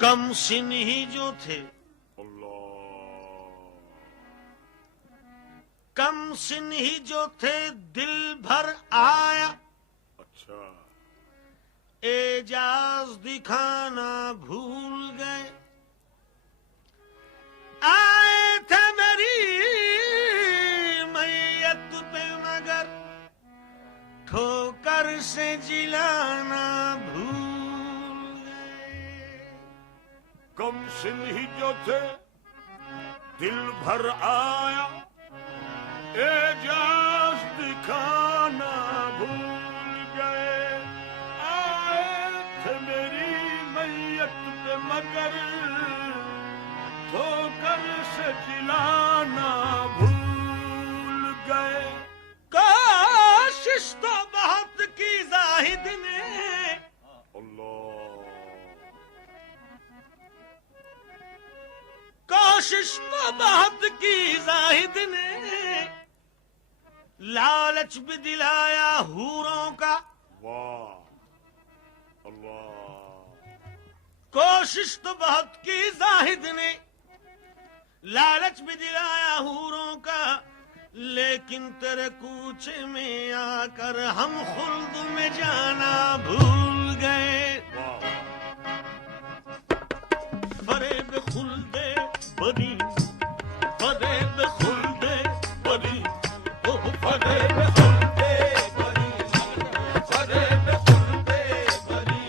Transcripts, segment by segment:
कम सिन ही जो थे, कम सिन ही जो थे दिल भर आया। अच्छा, एजाज दिखाना भूल गए। आए थे मेरी मैयत पे मगर ठोकर से जिलाना भूल। कम सिन ही जो थे दिल भर आया, एजाज दिखाना भूल गए। आए थे मेरी मैयत पे मगर ठोकर से जिलाना भूल गए। कोशिश तो बहुत की जाहिद ने, कोशिश तो बहुत की जाहिद ने, लालच भी दिलाया हूरों का। वाह अल्लाह। कोशिश तो बहुत की जाहिद ने, लालच भी दिलाया हूरों का, लेकिन तेरे कूचे में आकर हम खुल्द में जाना भूल गए। फरेब खुल्दे बनी, फरेब खुल्दे बनी, ओ फरेब खुल्दे बनी, फरेब खुल्दे बनी,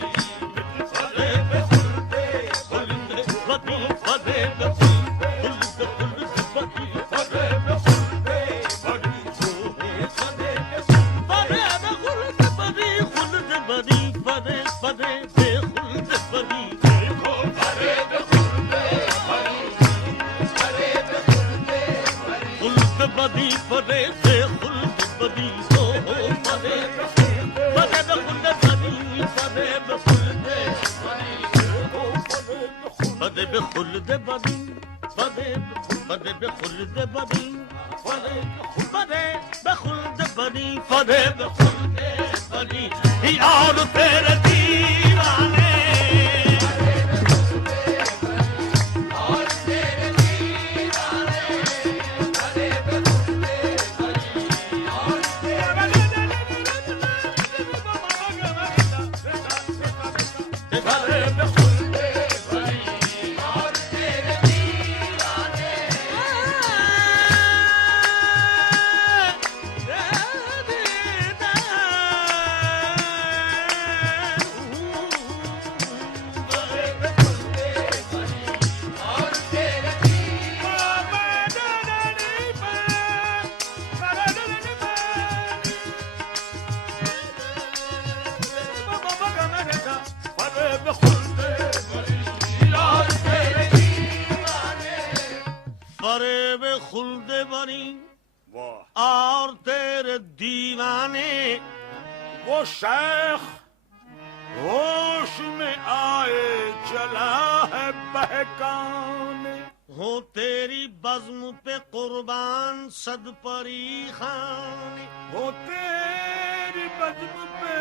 फरेब खुल्दे खुल्दे बनी, फरेब खुल्दे खुल्दे बनी, फरेब खुल्दे बनी, फरेब खुल्दे बनी, खुल्दे बनी, फरेब फरेब खुल्दे बनी। देखो फरेब बदी फरे से खुल्द बदी, ओ हो फरे फरे खुल्द बदी, फरे खुल्द बदी, फरे खुल्द बदी, फरे फरे खुल्द बदी, फरे खुल्द बदी, फरे खुल्द बदी। यार तेरे दीवाने फरेब खुल्द बनी और तेरे दीवाने। वो शेख होश में आए चला है बहकाने, हो तेरी बज़्म पे कुर्बान सद परी खाने, हो तेरी बज़्म पे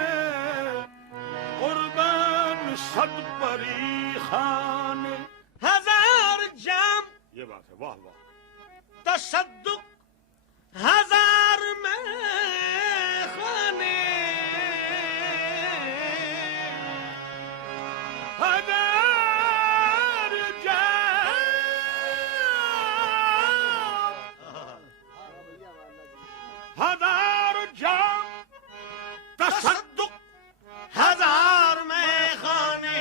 कुर्बान सद परी खाने। हजार जाम ये बात है, वाह वाह। तसद्दुक हजार में खाने, हजार जाम, हजार जाम तसद्दुक हजार में खाने,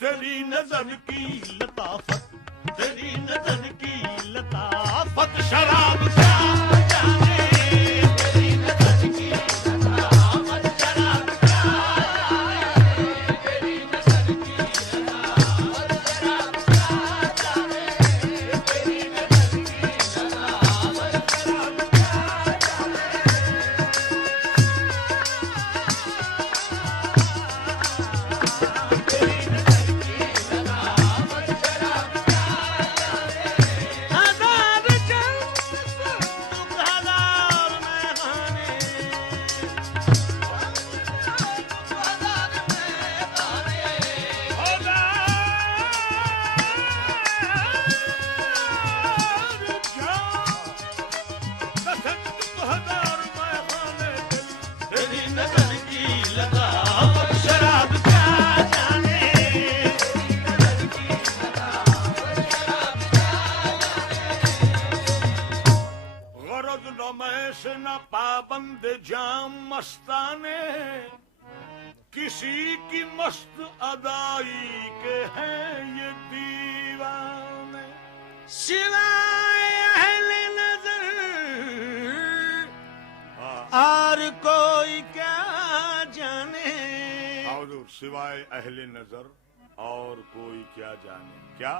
तेरी नजर की लताफत तेरी नजर की लताफत शराब क्या जाने, तेरी नजर की लताफत शराब क्या जाने, तेरी नजर की लताफत शराब क्या जाने, तेरी नजर की लताफत शराब क्या जाने। हजार जन्म हजार में खाने, तेरी नजर की लताफत शराब क्या जाने, तेरी नजर की लताफत शराब गरज नमैश न पाबंद जाम मस्ताने, किसी की मस्त अदाई के हैं ये दीवाने। सिवाय अहले नजर हाँ, और कोई क्या जाने, हुजूर, सिवाय अहले नजर और कोई क्या जाने। क्या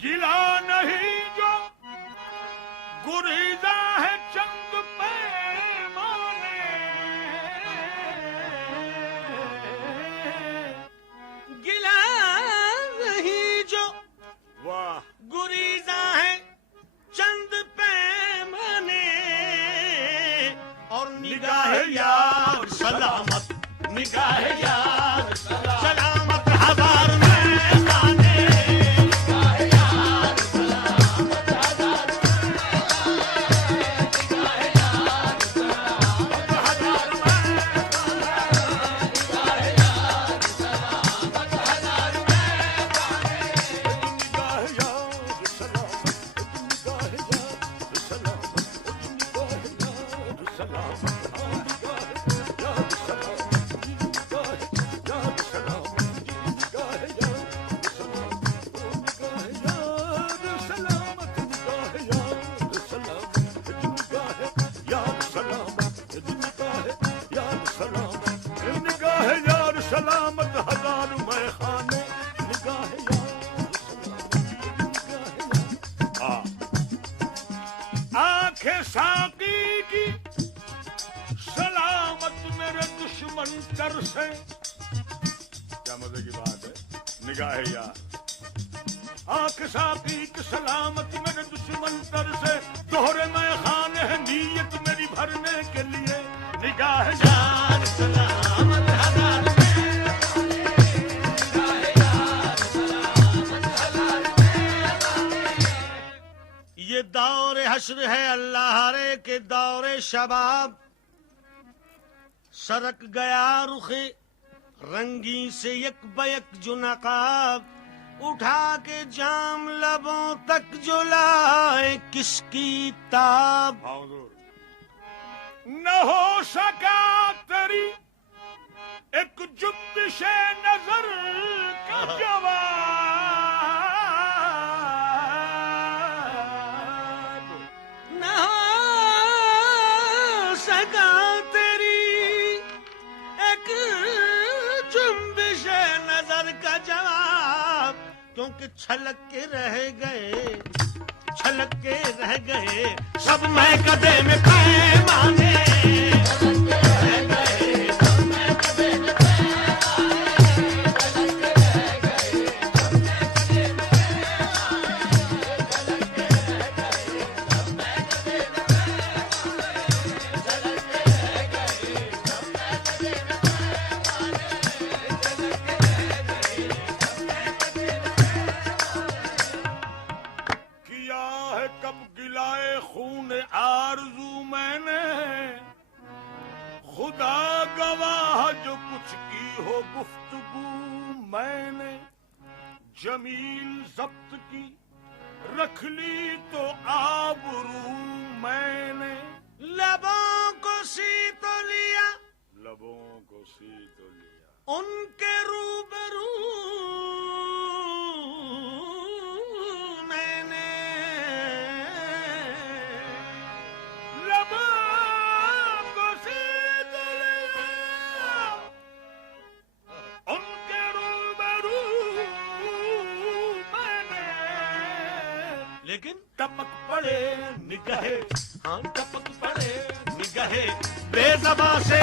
गिला नहीं जो गुरीजा है चंद पैमाने, गिला नहीं जो वाह, गुरीजा है चंद पैमाने, और निगाह यार सलामत, निगाह यार सलामत हजार में खाने, निगाह यार सलामत हजार में खाने, निगाह यार सलामत हजार में खाने, निगाह यार सलामत हजार में खाने। निगाह यार सलामत, निगाह यार सलामत, निगाह यार सलामत, सलामत हजार मैं खाने, निगाह यार आंखें साकी की सलामत मेरे दुश्मन तर से। क्या मजे की बात है, निगाह यार आंख साकी की सलामत मेरे दुश्मन तर से, दोहरे मैं खाने है नीयत मेरी भरने के लिए, निगाह यार सलामत हजार में खाने, निगाह यार सलामत हजार में खाने। ये दौर हश्र है अल्लाह रे के दौरे शबाब, सरक गया रुखे रंगी से यक बयक जो नकाब, उठा के जाम लबों तक जो लाए किसकी ताब। न हो सका तेरी एक जुम्बिश नजर का जवाब, न हो सका तेरी एक जुम्बिश नजर का जवाब, क्योंकि छलक के रह गए सब मैं कदे में पैमाने, छलक के रह गए सब मैं कदे में पैमाने, छलक के रह गए सब मैं गुफ्तगू मैंने जमील जब्त की, रख ली तो आबरू मैंने। लबों को सी तो लिया, लबों को सी तो लिया, उनके रूबरू मैंने। लबों को सी तो लिया, उनके रूबरू मैंने। लेकिन टपक पड़े निगाहे, हाँ टपक पड़े निगाहे बेज़बां से